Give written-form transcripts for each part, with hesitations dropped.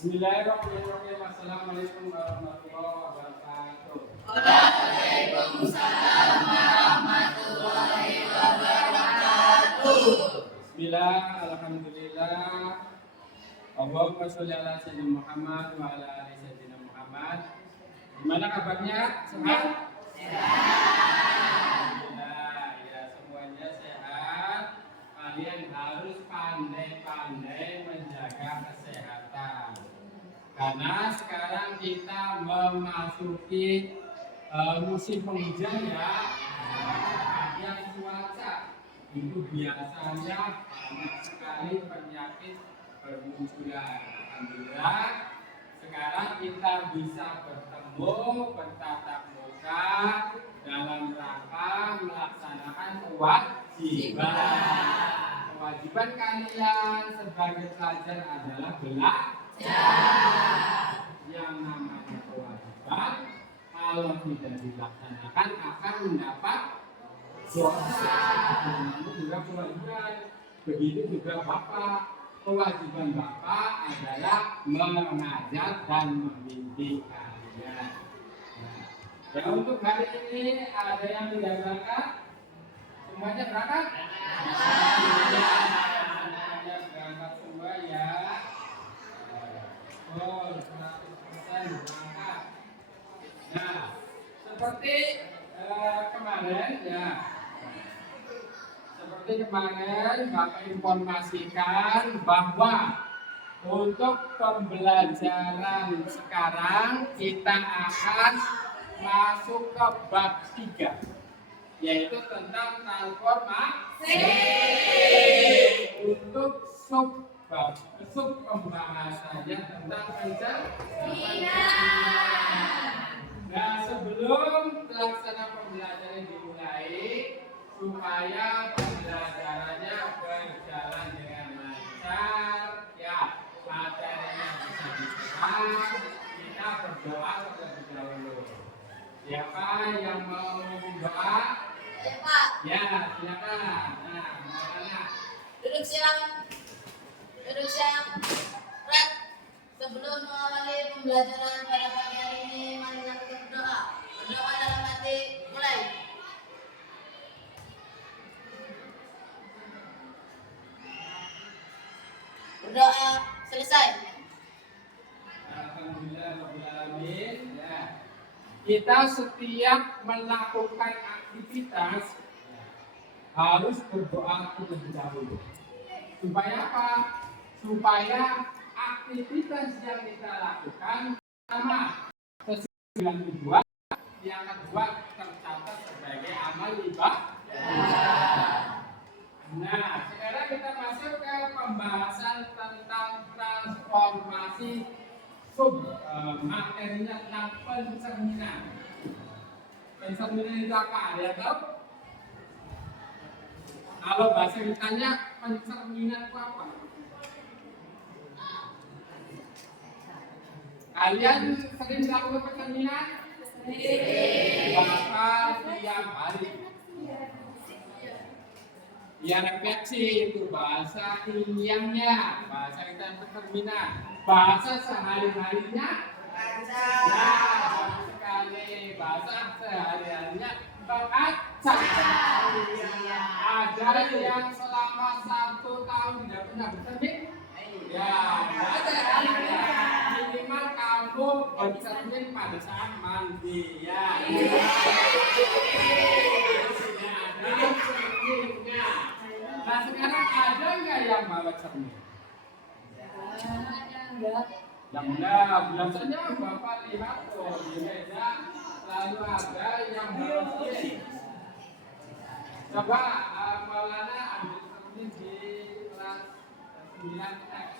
Bismillahirrahmanirrahim. Assalamualaikum warahmatullahi wabarakatuh. Waalaikumsalam warahmatullahi wabarakatuh. Bismillah, alhamdulillah. Allahumma sholli ala sayyidina Muhammad wa ala ali sayyidina Muhammad. Gimana kabarnya? Sehat? Alhamdulillah, ya semuanya sehat. Kalian harus pandai-pandai menjaga kesehatan. Karena sekarang kita memasuki musim penghujan ya. Yang cuaca itu biasanya banyak sekali penyakit bermunculan. Alhamdulillah sekarang kita bisa bertemu bertatap muka dalam rangka melaksanakan kewajiban kalian sebagai pelajar adalah belajar. Yang namanya kewajiban kalau tidak dilaksanakan akan mendapat dosa. Namun juga kewajiban. Begitu juga Bapak. Kewajiban Bapak adalah mengajar dan membimbing kalian. Ya untuk hari ini ada yang tidak berangkat? Semuanya berangkat? Semuanya berangkat semua ya. Oh, 100% berangkat. Nah, seperti kemarin ya. Seperti kemarin Bapak informasikan bahwa untuk pembelajaran sekarang kita akan masuk ke bab 3, yaitu tentang transformasi. Untuk sub pembahasannya tentang pencerminaan. Nah, sebelum pelaksanaan pembelajaran dimulai, supaya pembelajarannya berjalan dengan lancar, ya materinya bisa diserap, kita berdoa terlebih dahulu. Siapa yang mau berdoa? Ya Pak. Ya, silakan. Nah, mana? Duduk siang. Red. Sebelum mengawali pembelajaran pada pagi hari ini, mari kita berdoa. Berdoa dalam hati, mulai. Berdoa selesai. Alhamdulillahirrahmanirrahim. Ya. Kita setiap melakukan aktivitas harus berdoa terlebih dahulu. Supaya apa? Supaya aktivitas yang kita lakukan pertama sesuai dengan tujuan, yang kedua tercatat sebagai amal ibadah. Nah, sekarang kita masuk ke pembahasan tentang transformasi materinya tentang pencerminan. Pencerminan itu apa? Ya tahu? Kalau bahasa kitanya pencerminan itu apa? Kalian sering melakukan pencerminan? Bahkan tiap hari. Ya refleksi itu bahasa ilmiahnya, bahasa kita pencerminan. Bahasa sehari-harinya? Ya, sekali bahasa sehari-harinya baca. Ada yang selama 1 tahun tidak pernah bercermin? Ya, ada. Minimal kamu bercermin pada saat mandi. Ya. Nah sekarang ada nggak yang bawa cermin? Yang enggak, biasanya Bapak lihat tuh di meja lalu ada yang bawa cermin. Coba Maulana ambil cermin di kelas 9X.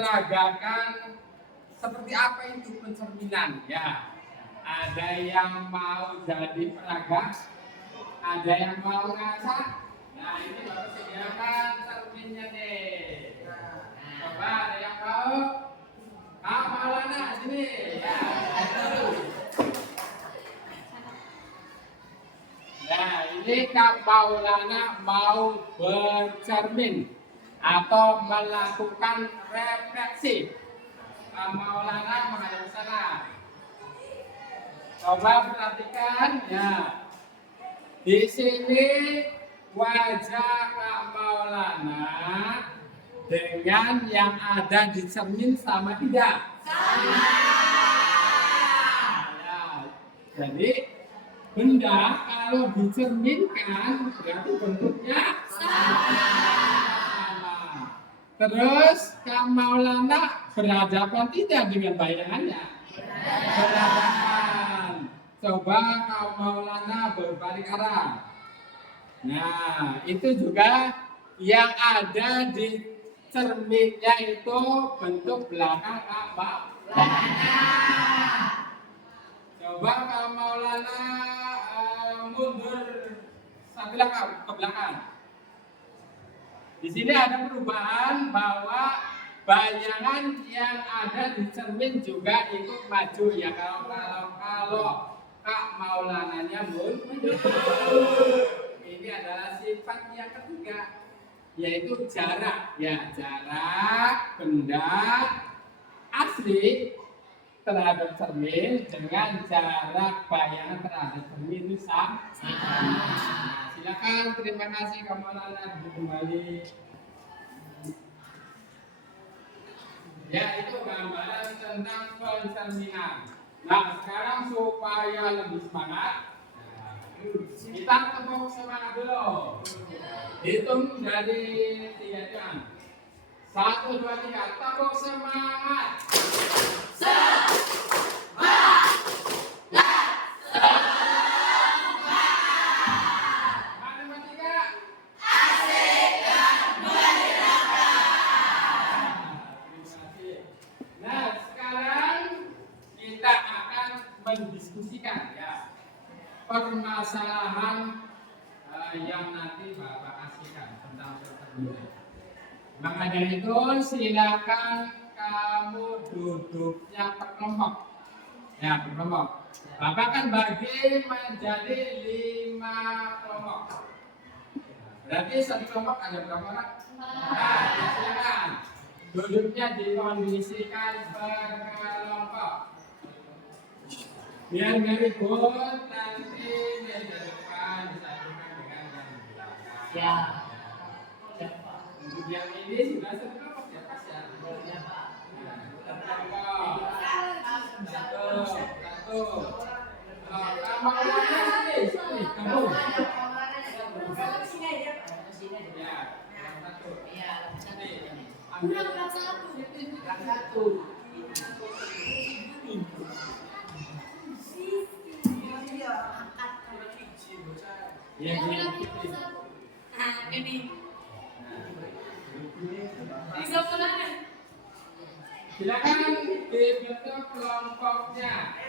memperagakan seperti apa itu pencerminan ya. Ada yang mau jadi peraga, ada yang mau ngaca. Nah ini baru sediakan cerminnya deh. Coba ada yang mau? Kak Maulana sini ya. Nah ini Kak Maulana mau bercermin atau melakukan refleksi. Kak Maulana menghadap sana. Coba perhatikan ya. Di sini wajah Kak Maulana dengan yang ada di cermin sama tidak? Sama. Ya. Jadi benda kalau dicerminkan berarti bentuknya sama. Terus Kak Maulana berhadapan tidak dengan bayangannya? Berhadapan. Coba Kak Maulana berbalik arah. Nah, itu juga yang ada di cerminnya itu bentuk belakang Kak Maulana. Coba Kak Maulana mundur satu langkah ke belakang. Di sini ada perubahan bahwa bayangan yang ada di cermin juga ikut maju ya. Kalau Kak Maulananya mundur. Ini adalah sifat yang ketiga, yaitu jarak. Ya, jarak benda asli terhadap cermin dengan jarak bayangan terhadap cermin itu sama. Silakan, terima kasih Kak Maulana kembali. Ya, itu gambaran tentang pencerminan. Nah, sekarang supaya lebih semangat, kita tepuk semangat dulu. Hitung dari 3 jam. 1, 2, 3, tepuk semangat. Nah, sekarang kita akan mendiskusikan ya permasalahan yang nanti Bapak kasihkan tentang percerminan. Maka dari itu silakan kamu duduknya berkelompok. Ya, berkelompok. Bapak kan bagi menjadi 5 kelompok. Berarti satu kelompok ada berapa orang? Nah, ya silakan. Duduknya dikondisikan berkelompok. Biar nggak ribut, nanti meja depan disatukan dengan yang di belakang. Ya. Untuk yang ini sudah terkelompok ya Pas ya? Ya Pak. Terkelompok. Satu. Kamarnya sini, kamu. Ya, satu. Iya, satu. Ya, ini. Silakan dibentuk kelompoknya.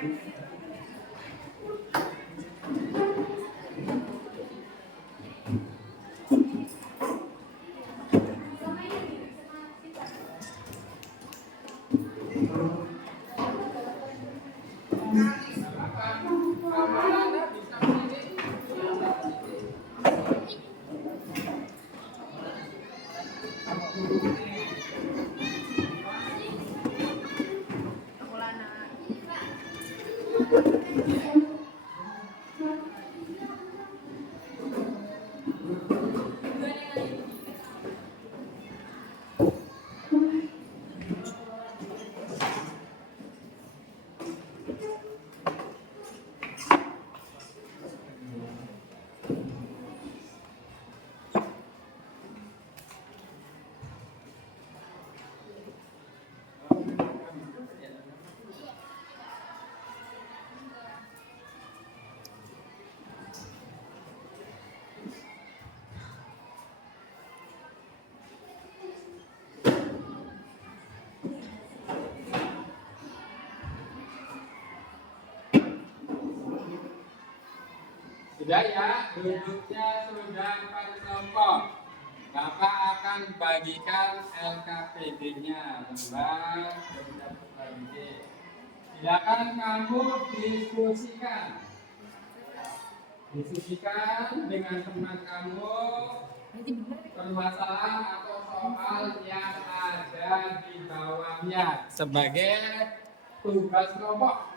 Sudah ya, duduknya sudah berkelompok. Bapak akan bagikan LKPD-nya, lembar kerja PBB. Silakan kamu diskusikan dengan teman kamu permasalahan atau soal yang ada di bawahnya sebagai tugas kelompok.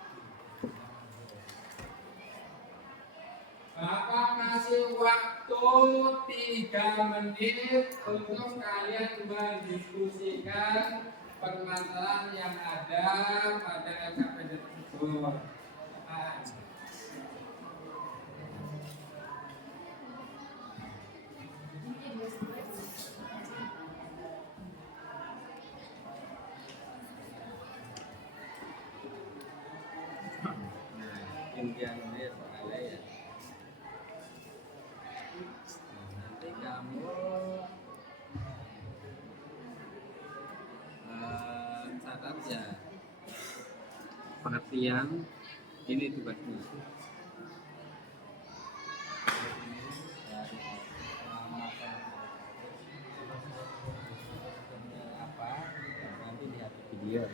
Bapak kasih waktu 3 menit untuk kalian mendiskusikan permasalahan yang ada pada LKPD tersebut. Impiannya soalnya ya nanti kamu catat ya pengertian ini tugasnya apa nanti lihat video ya.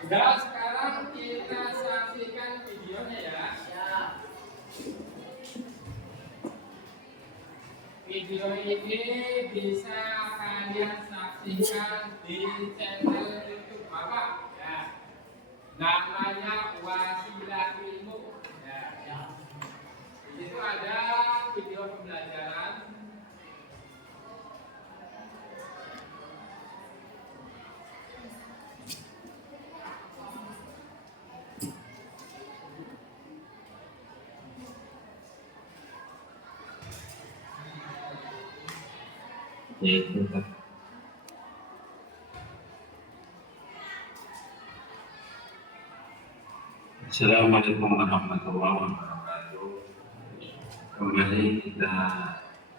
Sudah, sekarang kita saksikan videonya ya. Video ini bisa kalian saksikan di channel YouTube Bapak ya. Namanya Wasilah Ilmu ya. Di situ ada video pembelajaran. Yaitu Assalamualaikum warahmatullahi wabarakatuh. Kembali kita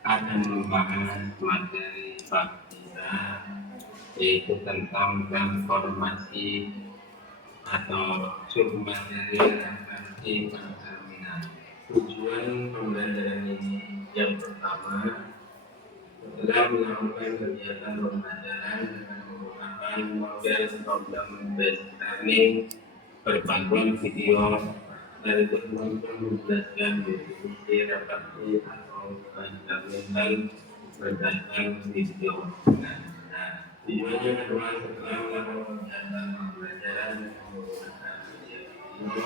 akan membahas materi bab 3 yaitu tentang transformasi atau submateri refleksi pencerminan. Tujuan pembelajaran ini yang pertama setelah melakukan kegiatan pembelajaran dengan menggunakan model problem-based learning berbantuan video dari teman-teman menjelaskan definisi refleksi atau pencerminan berdasarkan video. Tujuannya kedua setelah melakukan kegiatan pembelajaran dengan menggunakan video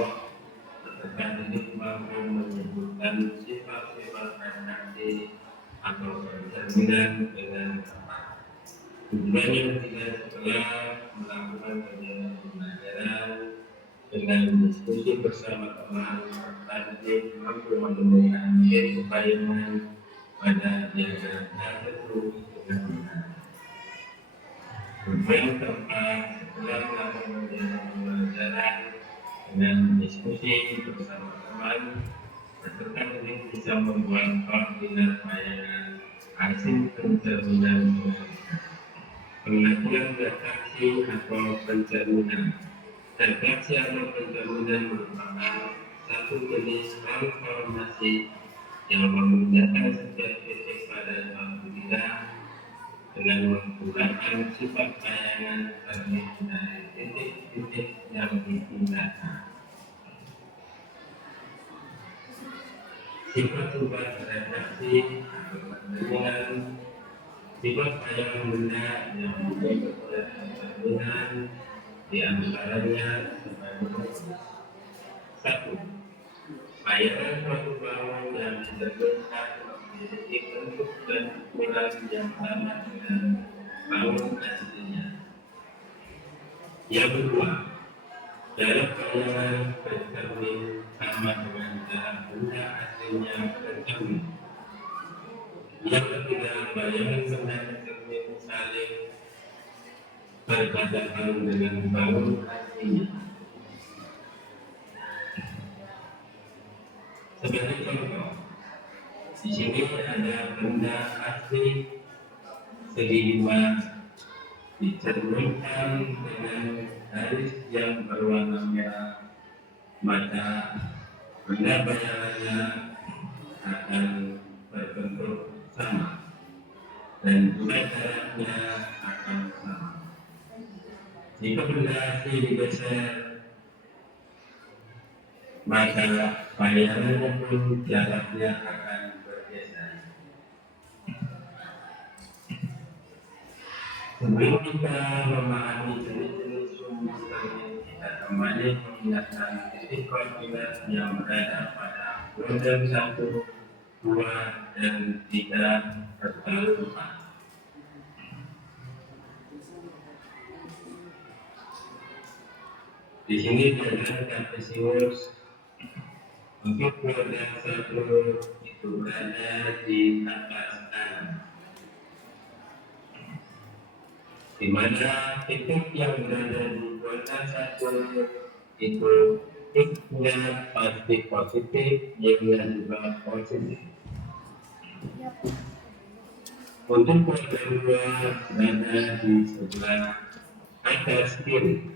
peserta didik mampu menyebutkan sifat-sifat refleksi atau pencerminan dengan tepat. Tujuan yang ketiga setelah melakukan kegiatan pembelajaran dengan diskusi bersama teman peserta didik mampu menemukan kebayaan pada diagram tertentu dengan benar. Tujuan keempat setelah melakukan kegiatan pembelajaran dengan diskusi bersama teman peserta didik bisa membuat koordinat bayangan hasil pencerminan pengakuan refleksi atau pencerminan. Refleksi atau pencerminan merupakan satu jenis transformasi yang memindahkan setiap titik pada suatu bidang dengan menggunakan sifat bayangan terdiri dari titik-titik yang dipindahkan. sifat-sifat redaksi atau pertandingan, sifat yang benda yang menjadi pertandingan di antaranya sebagai satu, bayaran suatu bangun yang ditentukan memiliki bentuk dan ukuran yang sama dengan bangun aslinya. Yang kedua, jarak bayangan bercermin sama dengan jarak benda aslinya bercermin. Yang ketiga, bayangan benda bercermin saling berdasarkan dengan bangun aslinya. Sebagai contoh, di sini ada benda asli segi 5 dicerminkan dengan garis yang berwarna merah, maka benda bayangannya akan berbentuk sama dan juga jaraknya akan sama. Jika benda asli digeser, maka bayangannya pun jaraknya akan bergeser. Sebelum kita memahami jenis-jenis sumbu termin, kita kembali mengingatkan titik koordinat yang berada pada kuadran 1, 2, dan 3 serta 4. Di sini diagram Kartesius. Untuk kuadran 1 itu berada di atas kanan, di mana titik yang berada di kuadran 1 itu X-nya pasti positif, Y-nya juga positif. Untuk kuadran 2 berada di sebelah atas kiri.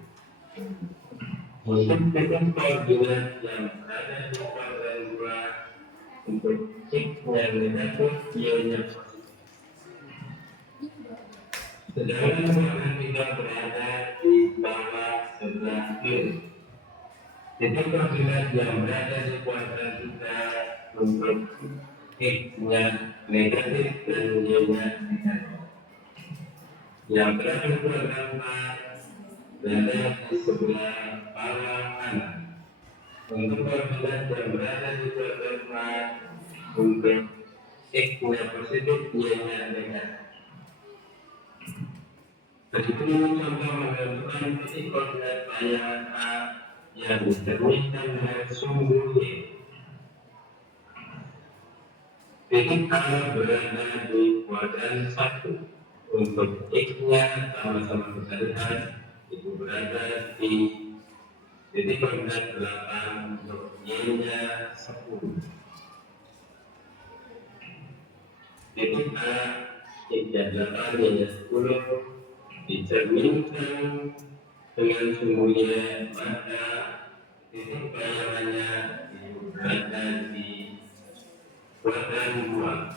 Untuk titik koordinat yang berada di kuadran 2 untuk X-nya negatif, Y-nya positif. Sedangkan kuadran 3 berada di bawah sebelah kiri. Titik koordinat yang berada di kuadran 3 untuk X-nya negatif dan Y-nya negatif. Yang berada di kuadran 4 berada di sebelah bawah kanan. Untuk koordinat yang berada di kuadran 4 untuk X-nya positif, Y-nya negatif. Begitu contoh menentukan titik koordinat bayangan A yang dicerminkan dengan sumbu Y. Titik A berada di kuadran 1 untuk X-nya sama-sama kita lihat itu berada di titik koordinat 8 untuk Y-nya 10. Titik A X-nya 8, Y-nya 10 dicerminkan dengan sumbunya, maka titik bayangannya itu berada di kuadran 2,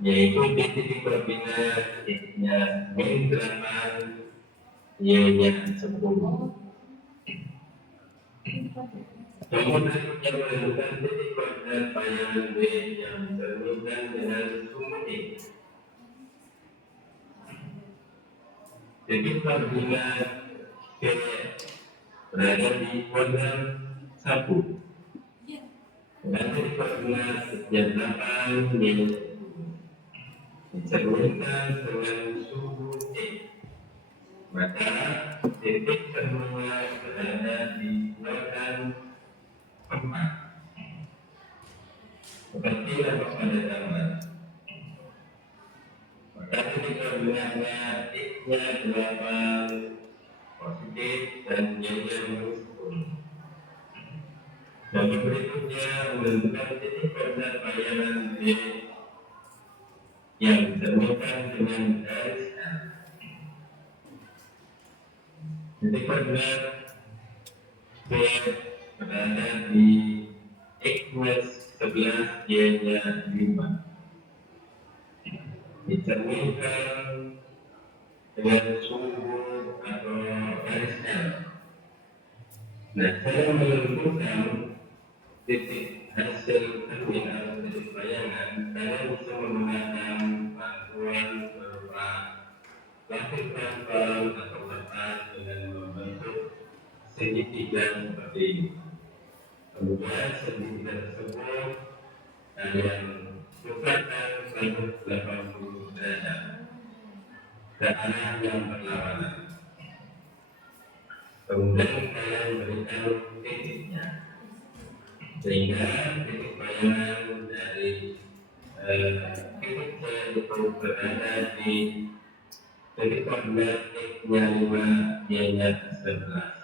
yaitu di titik koordinat X-nya -8, Y-nya 10. Kemudian kita menentukan titik koordinat bayangan B yang dicerminkan dengan sumbu X. Titik koordinat P berada di kuadran 1 dan titik koordinat X-nya 8, Y-nya 10 dicerminkan dengan sumbu X. Maka titik semua berada di kuadran 4 seperti nampak pada gambar. Maka titik koordinatnya X-nya 8 positif dan Y-nya -10. Dan berikutnya menentukan titik koordinat bayangan B yang dicerminkan dengan garis A. Titik koordinat B berada di X-nya 11, Y-nya 5. Dicerminkan dengan sumbu atau garis L. Nah, saya menentukan titik hasil terminal titik bayangan, kalian bisa menggunakan bantuan berupa plastik transparan atau kertas dengan membentuk segitiga seperti ini. Kemudian segitiga tersebut kalian putakan 180 derajat ke arah yang berlawanan. Kemudian kalian berikan titiknya, sehingga titik bayangan dari titik C itu berada di titik koordinat X-nya 5, Y-nya 11.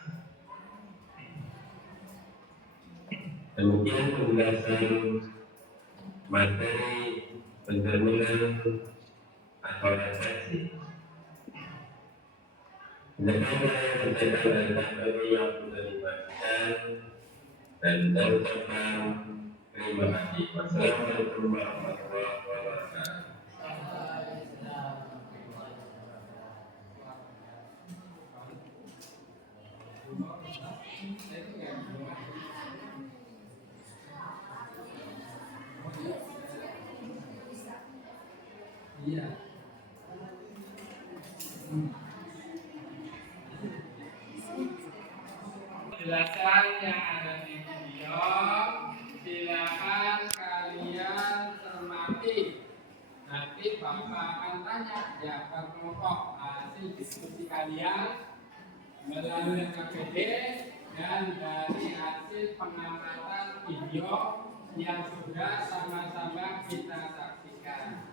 Demikian penjelasan materi pencerminan atau refleksi. Demikian penjelasan dari materi yang sudah dibagikan dan saya ucapkan terima kasih. Wassalamualaikum warahmatullahi wabarakatuh. Iya. Penjelasan yang ada di video, silakan kalian cermati. Nanti Bapak akan tanya ya per kelompok hasil diskusi kalian melalui KPD dan dari hasil pengamatan video yang sudah sama-sama kita saksikan.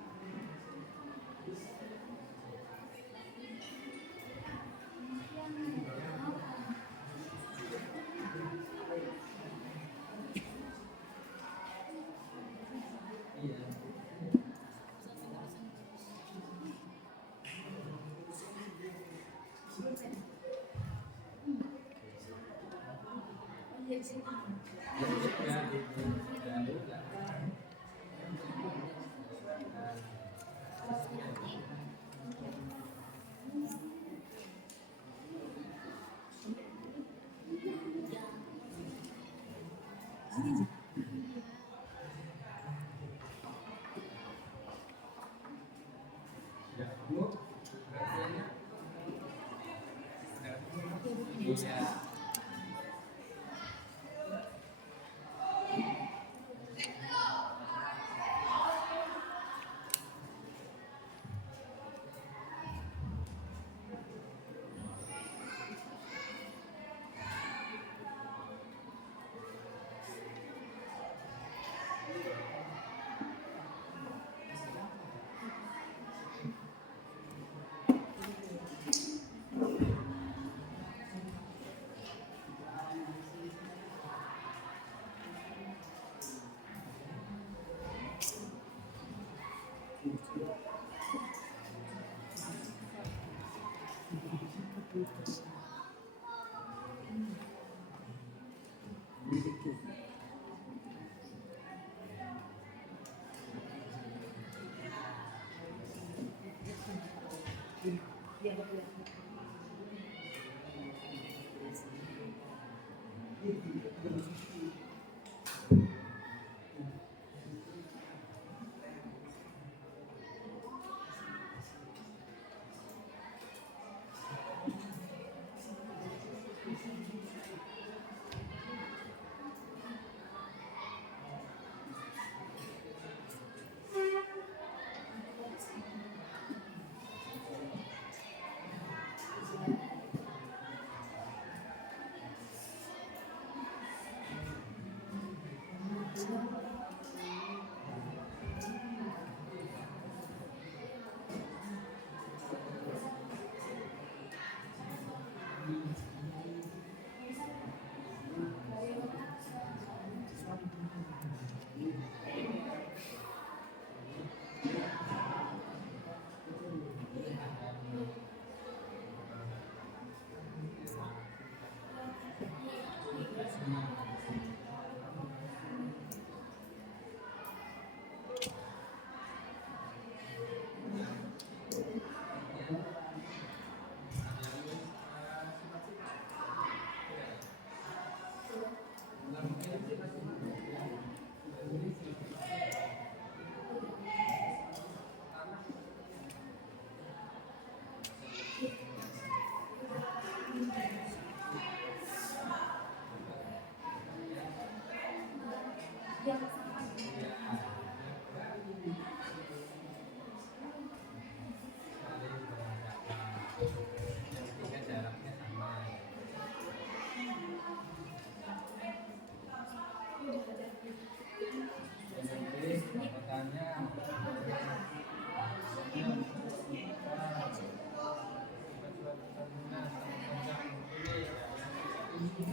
Sudah?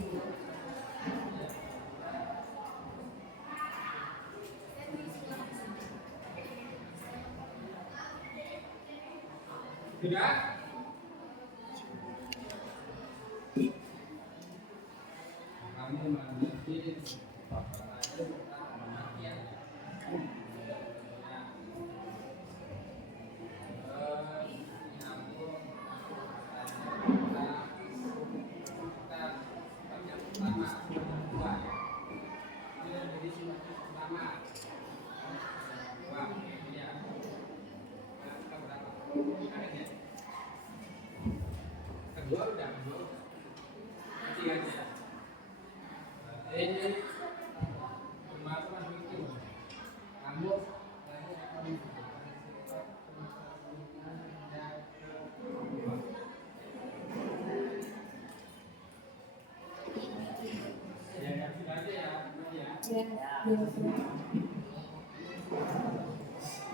Kamu nanti kedua udah ketiga aja. Kamu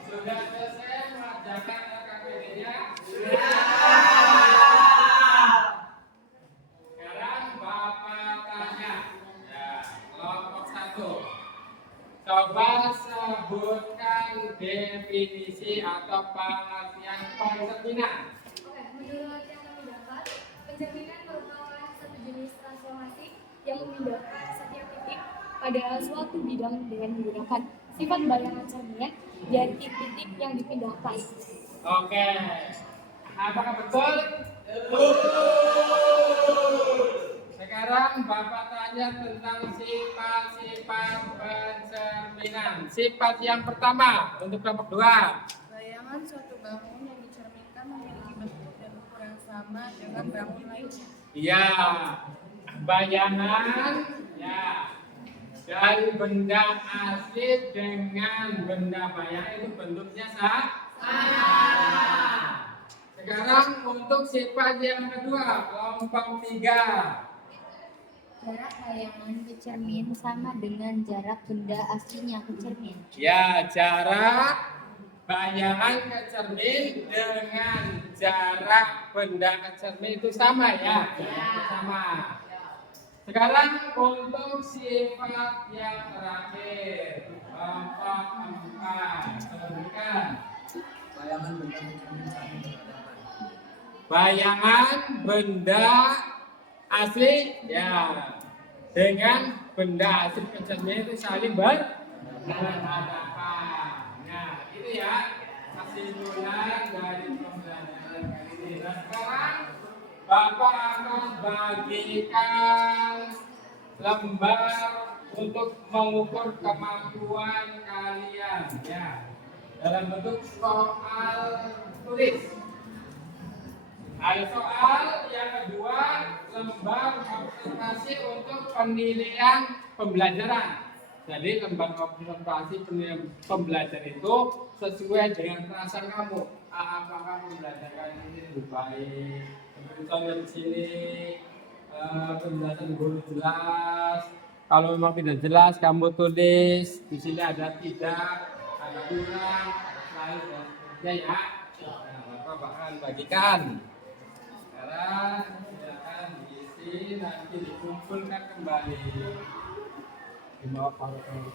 sudah selesai mengerjakan LKPD-nya? Sekarang Bapak tanya, ya, kelompok 1. Coba sebutkan definisi atau pengertian pencerminan. Oke, menurut yang kami dapat, pencerminan merupakan satu jenis transformasi yang memindahkan setiap titik pada suatu bidang dengan menggunakan sifat bayangan cermin dari titik yang dipindahkan. Oke, apakah betul? Sekarang Bapak tanya tentang sifat-sifat pencerminan. Sifat yang pertama untuk kelompok 2. Bayangan suatu bangun yang dicerminkan memiliki bentuk dan ukuran sama dengan bangun lainnya. Iya, bayangan ya dari benda asli dengan benda bayangan itu bentuknya sama. Sekarang untuk sifat yang kedua, kelompok 3. Jarak bayangan ke cermin sama dengan jarak benda aslinya ke cermin. Ya, jarak bayangan ke cermin dengan jarak benda ke cermin itu sama ya. Jaraknya sama. Sekarang untuk sifat yang terakhir, kelompok 4. Sebutkan. Bayangan benda asli ya dengan benda asli pencermin itu saling berhadapan. Nah, itu ya kesimpulan dari pembelajaran kali ini. Dan sekarang Bapak akan bagikan lembar untuk mengukur kemampuan kalian ya dalam bentuk soal tulis. Ada soal yang kedua, lembar observasi untuk penilaian pembelajaran. Jadi lembar observasi penilaian pembelajaran itu sesuai dengan perasaan kamu. Apakah pembelajaran ini lebih baik? Contohnya di sini penjelasan guru jelas. Kalau memang tidak jelas, kamu tulis. Di sini ada tidak, ada kurang, lain dan seterusnya ya. Nah, Bapak akan bagikan. Sekarang silakan diisi, nanti dikumpulkan kembali di bawah PowerPoint.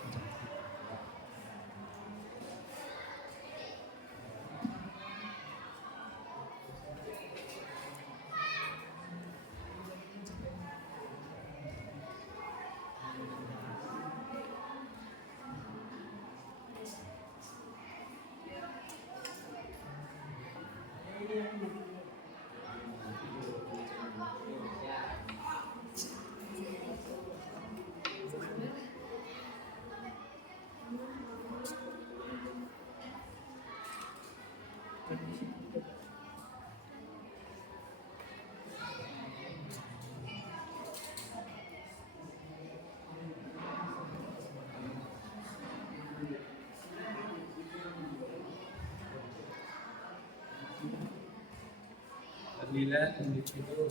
Bila individu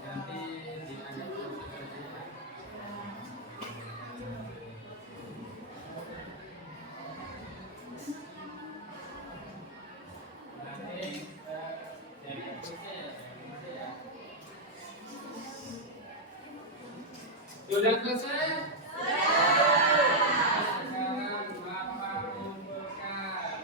Nanti dianggap sebagai sudah selesai? Sekarang Bapak kumpulkan.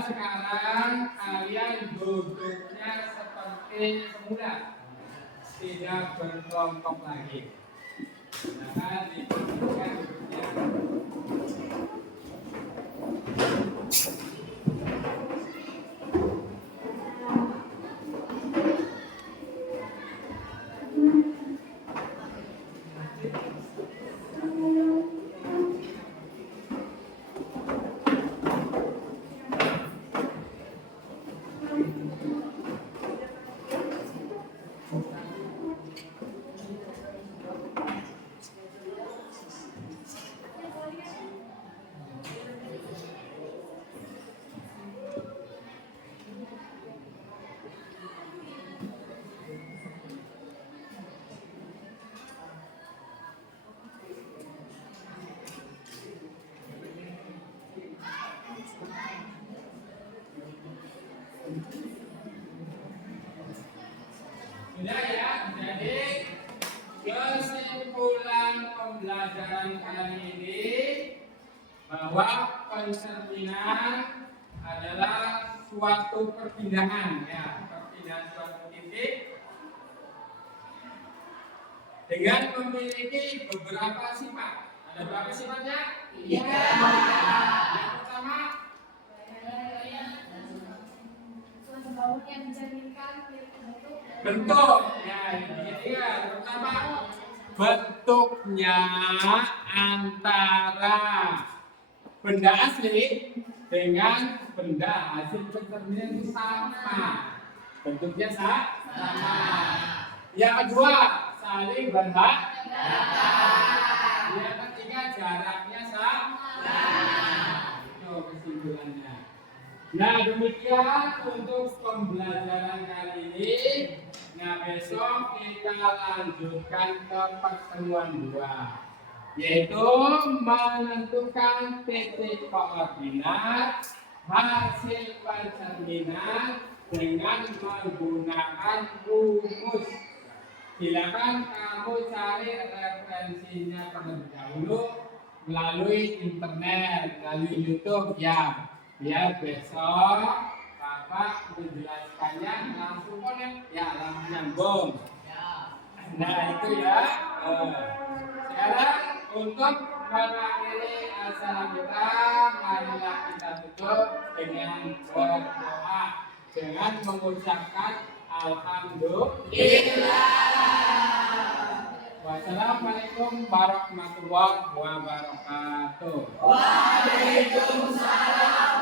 Sekarang kalian duduknya seperti semula, tidak berkelompok lagi. Nah, didudukkan duduknya. Sudah ya, jadi kesimpulan pembelajaran kali ini bahwa pencerminan adalah suatu perpindahan ya, perpindahan suatu titik dengan memiliki beberapa sifat. Ada berapa sifatnya? 3. Yang pertama, suatu bangun yang mencerminkan bentuk. Ya, ini dia. Pertama, bentuknya antara benda asli dengan benda hasil pencerminan itu sama. Bentuknya sama. Yang kedua, saling berhadapan. Yang ketiga, jaraknya sama. Itu kesimpulannya. Nah, demikian untuk pembelajaran kali ini. Nah, besok kita lanjutkan ke pertemuan 2, yaitu menentukan titik koordinat hasil pencerminan dengan menggunakan rumus. Silakan kamu cari referensinya terlebih dahulu melalui internet, melalui YouTube ya. Biar besok Bapak menjelaskannya langsung connect, ya langsung nyambung. Nah itu ya. Sekarang untuk mengakhiri acara kita, marilah kita tutup dengan berdoa dengan mengucapkan alhamdulillah. Wassalamualaikum warahmatullahi wabarakatuh. Waalaikumsalam.